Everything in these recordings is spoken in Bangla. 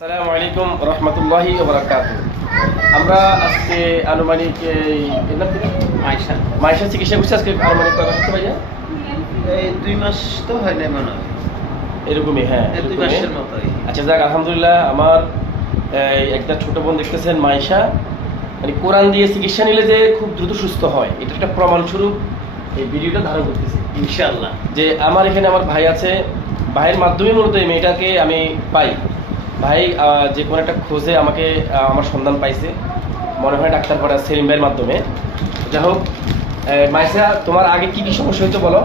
আসসালামু আলাইকুম রহমতুল্লাহি ওয়া বারাকাতুহু। আমরা আজকে আনুমানিক মাইশা চিকিৎসা করছি। আজকে আনুমানিক কয় মাস হচ্ছে ভাইয়া? এই 2 মাস তো হয় না মনে হয়, এরকমই, হ্যাঁ 2 মাসের মতোই। আচ্ছা যাক, আলহামদুলিল্লাহ। আমার একটা ছোট বোন দেখতেছেন মাইশা, মানে কোরআন দিয়ে চিকিৎসা নিলে যে খুব দ্রুত সুস্থ হয়, এটা একটা প্রমাণ স্বরূপ এই ভিডিওটা ধারণ করতেছি ইনশাআল্লাহ। যে আমার এখানে আমার ভাই আছে, ভাইয়ের মাধ্যমে মূলত এই মেয়েটাকে আমি পাই। ভাই যে কোনো একটা খোঁজে আমাকে আমার সন্ধান পাইছে, মনে হয় ডাক্তার পড়া সেলিম ভাইয়ের মাধ্যমে। যাই হোক, মাইসা তোমার আগে কি কি সমস্যা হইতো বলো,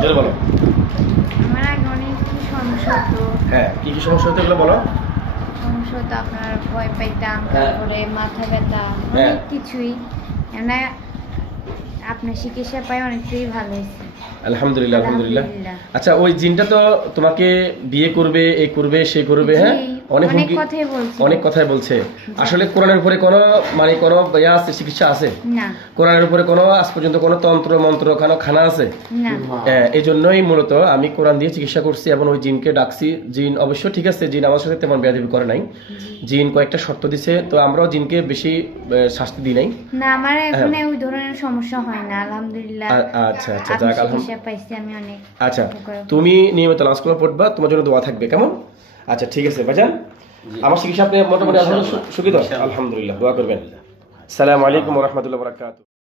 জোরে বলো। আমার আগে অনেক কিছু সমস্যা হতো। হ্যাঁ, কি কি সমস্যা হতো এগুলো বলো। সমস্যা হতো, আপনার ভয় পাইতাম, হ্যাঁ। তারপরে মাথা ব্যথা, হ্যাঁ। অনেক কিছুই। মানে আপনার চিকিৎসা পাই অনেকটাই ভালো হয়েছে। আলহামদুলিল্লাহ, আলহামদুলিল্লাহ। আলহামদুলিল্লাহ। আচ্ছা, ওই জিনটা তো তোমাকে বিয়ে করবে, এই করবে, সে করবে, জি, হ্যাঁ অনেক হুমকি- কথাই বলছে। অনেক কথাই বলছে। আসলে কোরআনের উপরে কোনো কোনো ইয়া আছে, চিকিৎসা আছে? না, কোরআনের উপরে কোনো আজ পর্যন্ত কোনো তন্ত্র মন্ত্র খানা আছে? না। এই জন্যই মূলত আমি কোরআন দিয়ে চিকিৎসা করছি এবং ওই জিনকে ডাকছি। জিন অবশ্য ঠিক আছে, জিন আমার সাথে তেমন বেয়াদবি করে নাই। জিন কয়েকটা শর্ত দিছে, তো আমরাও জিনকে বেশি শাস্তি দিই নাই। না, আমার এখানে ওই ধরনের সমস্যা হয় না, আলহামদুলিল্লাহ। আচ্ছা আচ্ছা, আপনি যাক, চিকিৎসা পাইছি আমি অনেক। আচ্ছা, উপকার। তুমি নিয়মিত নামাজ কালাম পড়বা, তোমার জন্য দোয়া থাকবে, কেমন? আচ্ছা ঠিক আছে ভাইজান, আমার চিকিৎসা আপনি মোটামুটি আলহামদুলিল্লাহ সুখী তো? ইনশাআল্লাহ। আলহামদুলিল্লাহ, দোয়া করবেন। আসসালামু আলাইকুম ওয়া রাহমাতুল্লাহি ওয়া বারাকাতুহু।